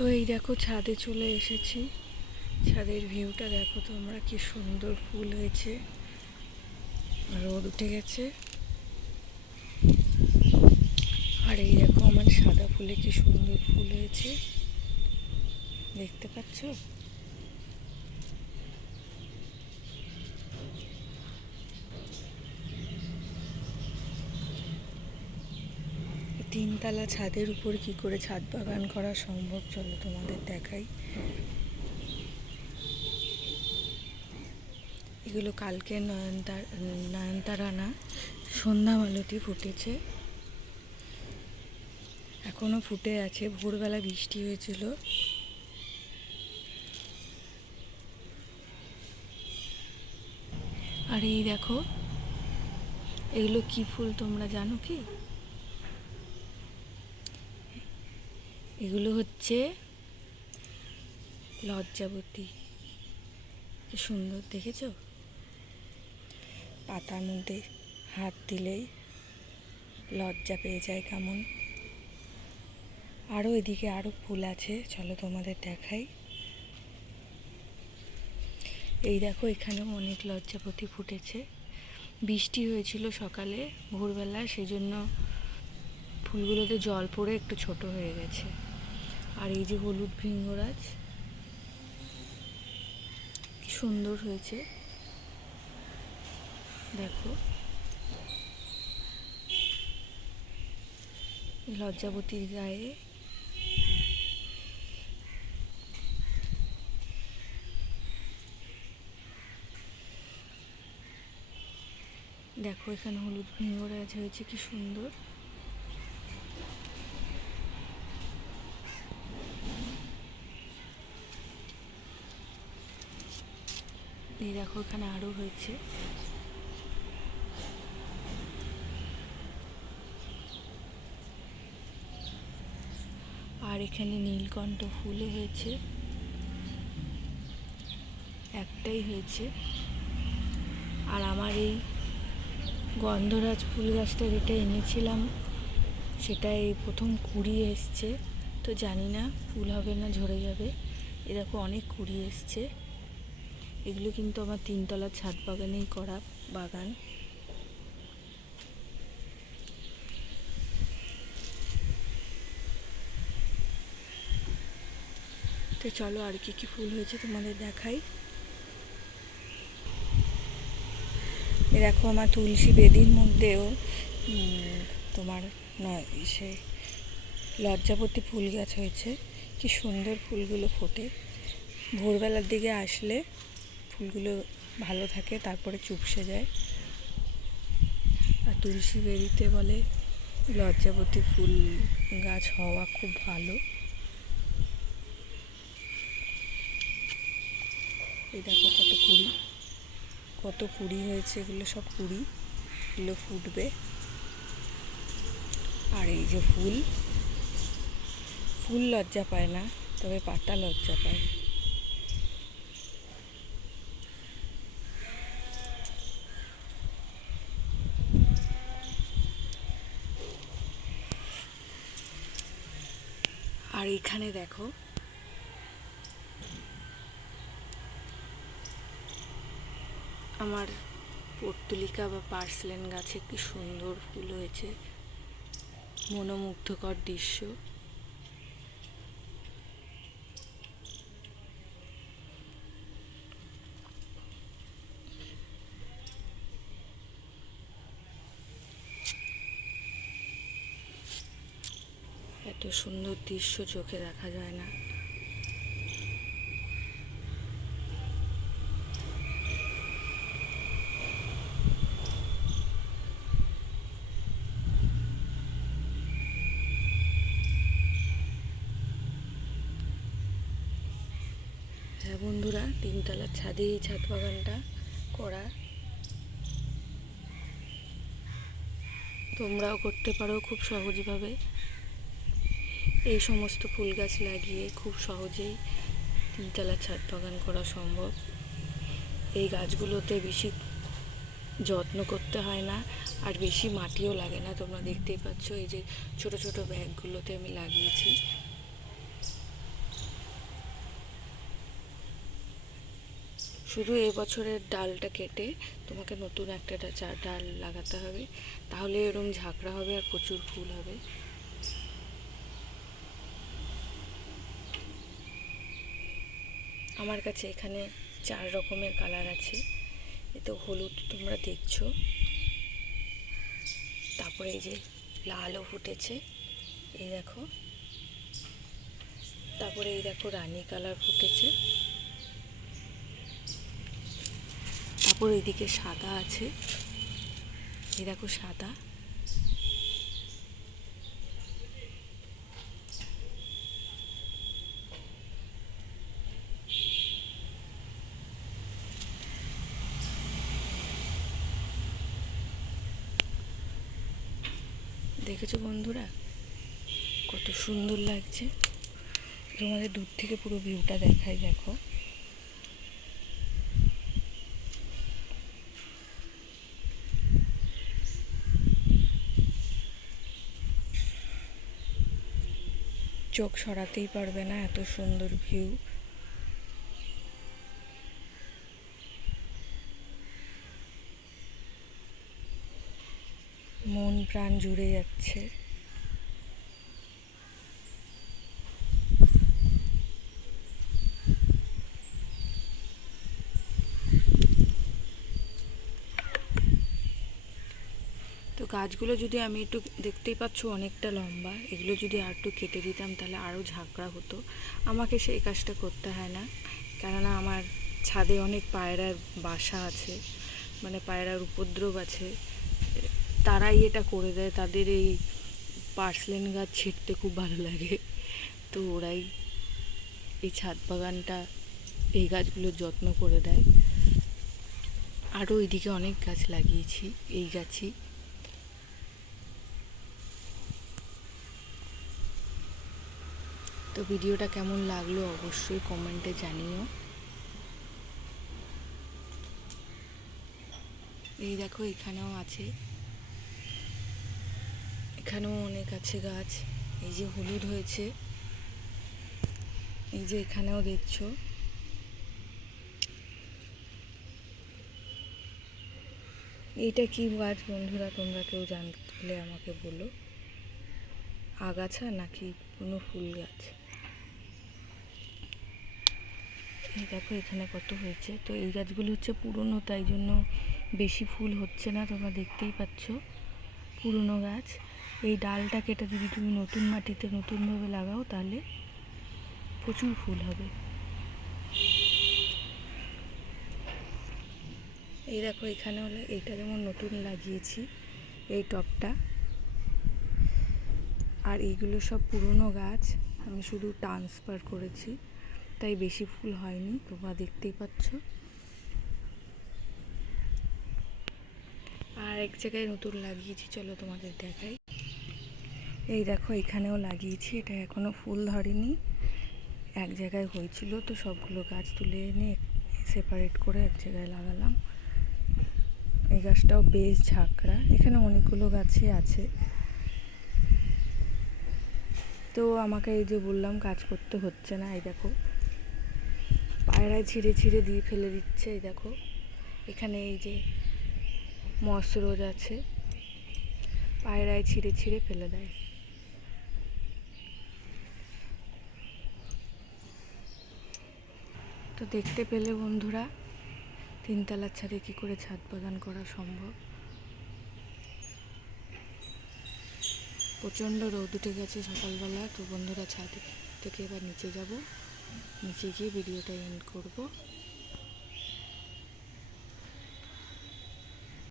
তো এই দেখো ছাদে চলে এসেছি। ছাদের ভিউটা দেখো তোমরা কি সুন্দর ফুল হয়েছে। রোদ উঠে গেছে। আর এই দেখো আমার সাদা ফুলে কি সুন্দর ফুল হয়েছে। দেখতে পাচ্ছ? তিনতলা ছাদের উপর কি করে ছাদ বাগান করা সম্ভব? চলো তোমাদের দেখাই। এগুলো কালকে নয়নতার নয়নতারা না সন্ধ্যা মালতি ফুটেছে। এখনও ফুটে আছে। ভোরবেলা বৃষ্টি হয়েছিল। আর এই দেখো, এগুলো কি ফুল তোমরা জানো কি? এগুলো হচ্ছে লজ্জাবতী। কি সুন্দর, দেখেছ? পাতার মধ্যে হাত দিলেই লজ্জা পেয়ে যায় কেমন। আরও এদিকে আরও ফুল আছে, চলো তোমাদের দেখাই। এই দেখো, এখানেও অনেক লজ্জাপতি ফুটেছে। বৃষ্টি হয়েছিল সকালে ভোরবেলা সেজন্য ফুলগুলোতে জল পড়ে একটু ছোট হয়ে গেছে। আর এই যে হলুদ ভৃঙ্গরাজ, কি সুন্দর হয়েছে। দেখো। লজ্জাবতীর গায়ে। দেখো এখানে হলুদ ভৃঙ্গরাজ হয়েছে, কি সুন্দর। এই দেখো, এখানে আরও হয়েছে। আর এখানে নীলকণ্ঠ ফুলও হয়েছে। একটাই হয়েছে। আর আমার এই গন্ধরাজ ফুল গাছটা যেটা এনেছিলাম, সেটা এই প্রথম কুড়ি এসছে। তো জানি না ফুল হবে না ঝরে যাবে। এরকম অনেক কুড়ি এসছে। এগুলো কিন্তু আমার তিনতলার ছাদ বাগানেই করা বাগান। তো চলো আর কি কি ফুল হয়েছে তোমাদের দেখাই। দেখো আমার তুলসী বেদির মধ্যেও তোমার নয়, সে লজ্জাপতি ফুল গাছ হয়েছে। কি সুন্দর ফুলগুলো ফোটে। ভোরবেলার দিকে আসলে ফুলগুলো ভালো থাকে, তারপরে চুপসে যায়। আর তুলসী বেরিতে বলে লজ্জাবতী ফুল গাছ হওয়া খুব ভালো। এই দেখো কত কুড়ি কত কুড়ি হয়েছে, এগুলো সব কুড়ি এগুলো ফুটবে। আর এই যে ফুল ফুল লজ্জা পায় না, তবে পাতা লজ্জা পায় আর এখানে দেখো। আমার পর্তুলিকা বা পার্সলেন গাছে কি সুন্দর ফুল হয়েছে। মনোমুগ্ধকর দৃশ্য। এত সুন্দর দৃশ্য চোখে দেখা যায় না। হ্যাঁ বন্ধুরা, তিনতলার ছাদে এই ছাদ বাগানটা করা। তোমরাও করতে পারো খুব সহজভাবে। এই সমস্ত ফুল গাছ লাগিয়ে খুব সহজেই তিনতলা ছাদ বাগান করা সম্ভব। এই গাছগুলোতে বেশি যত্ন করতে হয় না আর বেশি মাটিও লাগে না, তোমরা দেখতেই পাচ্ছ। এই যে ছোট ছোট ব্যাগগুলোতে আমি লাগিয়েছি। শুধু এবছরের ডালটা কেটে তোমাকে নতুন একটা ডাল লাগাতে হবে। তাহলে এরকম ঝাঁকড়া হবে আর প্রচুর ফুল হবে। আমার কাছে এখানে চার রকমের কালার আছে। এতে হলুদ তোমরা দেখছ। তারপরে এই যে লালও ফুটেছে। এই দেখো। তারপরে এই দেখো রানী কালার ফুটেছে। তারপর এইদিকে সাদা আছে। এই দেখো সাদা। দেখেছ বন্ধুরা? কত সুন্দর লাগছে। তোমাদের দূর থেকে পুরো ভিউটা দেখাই দেখো। চোখ সরাতেই পারবে না এত সুন্দর ভিউ মন প্রাণ জুড়ে যাচ্ছে। তো গাছগুলো যদি আমি একটু দেখতেই পাচ্ছ অনেকটা লম্বা, এগুলো যদি আর একটু কেটে দিতাম তাহলে আরও ঝাঁকড়া হতো। আমাকে সেই কাজটা করতে হয় না, কেননা আমার ছাদে অনেক পায়রার বাসা আছে মানে পায়রার উপদ্রব আছে। তারাই এটা করে দেয়। তাদের এই পার্সলেন গাছ ছিঁড়তে খুব ভালো লাগে। তো ওরাই এই ছাদ বাগানটা, এই গাছগুলোর যত্ন করে দেয়। আরও ওইদিকে অনেক গাছ লাগিয়েছি, এই গাছই। তো ভিডিওটা কেমন লাগল অবশ্যই কমেন্টে জানিও। এই দেখো এখানেও আছে। এখানেও অনেক আছে গাছ। এই যে হলুদ হয়েছে। এই যে এখানেও দেখছ। এইটা কি গাছ বন্ধুরা? তোমরা কেউ জানলে আমাকে বলো। আগাছা নাকি কোনো ফুল গাছ? দেখো এখানে কত হয়েছে। তো এই গাছগুলো হচ্ছে পুরনো, তাই জন্য বেশি ফুল হচ্ছে না, তোমরা দেখতেই পাচ্ছ। পুরনো গাছ। এই ডালটা কেটে যদি তুমি নতুন মাটিতে নতুনভাবে লাগাও, তাহলে প্রচুর ফুল হবে। এই দেখো, এখানে হলো, এইটা যেমন নতুন লাগিয়েছি, এই টবটা আর এইগুলো সব পুরনো গাছ, আমি শুধু ট্রান্সফার করেছি, তাই বেশি ফুল হয়নি, তোমরা দেখতেই পাচ্ছ। আর এক জায়গায় নতুন লাগিয়েছি, চলো তোমাদের দেখাই। এই দেখো, এখানেও লাগিয়েছি, এটা এখনও ফুল ধরেনি। এক জায়গায় হয়েছিল তো সবগুলো গাছ তুলে এনে সেপারেট করে এক জায়গায় লাগালাম। এই গাছটাও বেশ ঝাঁকড়া, এখানে অনেকগুলো গাছই আছে। তো আমাকে এই যে বললাম, কাজ করতে হচ্ছে না, এই দেখো। পায়রায় ছিঁড়ে ছিঁড়ে দিয়ে ফেলে দিচ্ছে, এই দেখো। এখানে এই যে মশরোজ আছে, পায়রায় ছিঁড়ে ছিঁড়ে ফেলে দেয়। তো দেখতে পেলে বন্ধুরা তিনতলার ছাদে কী করে ছাদ বাগান করা সম্ভব? প্রচণ্ড রোদ উঠে গেছে সকালবেলা, তো বন্ধুরা ছাদ থেকে এবার নিচে যাব। নিচে গিয়ে ভিডিওটা এন্ড করব।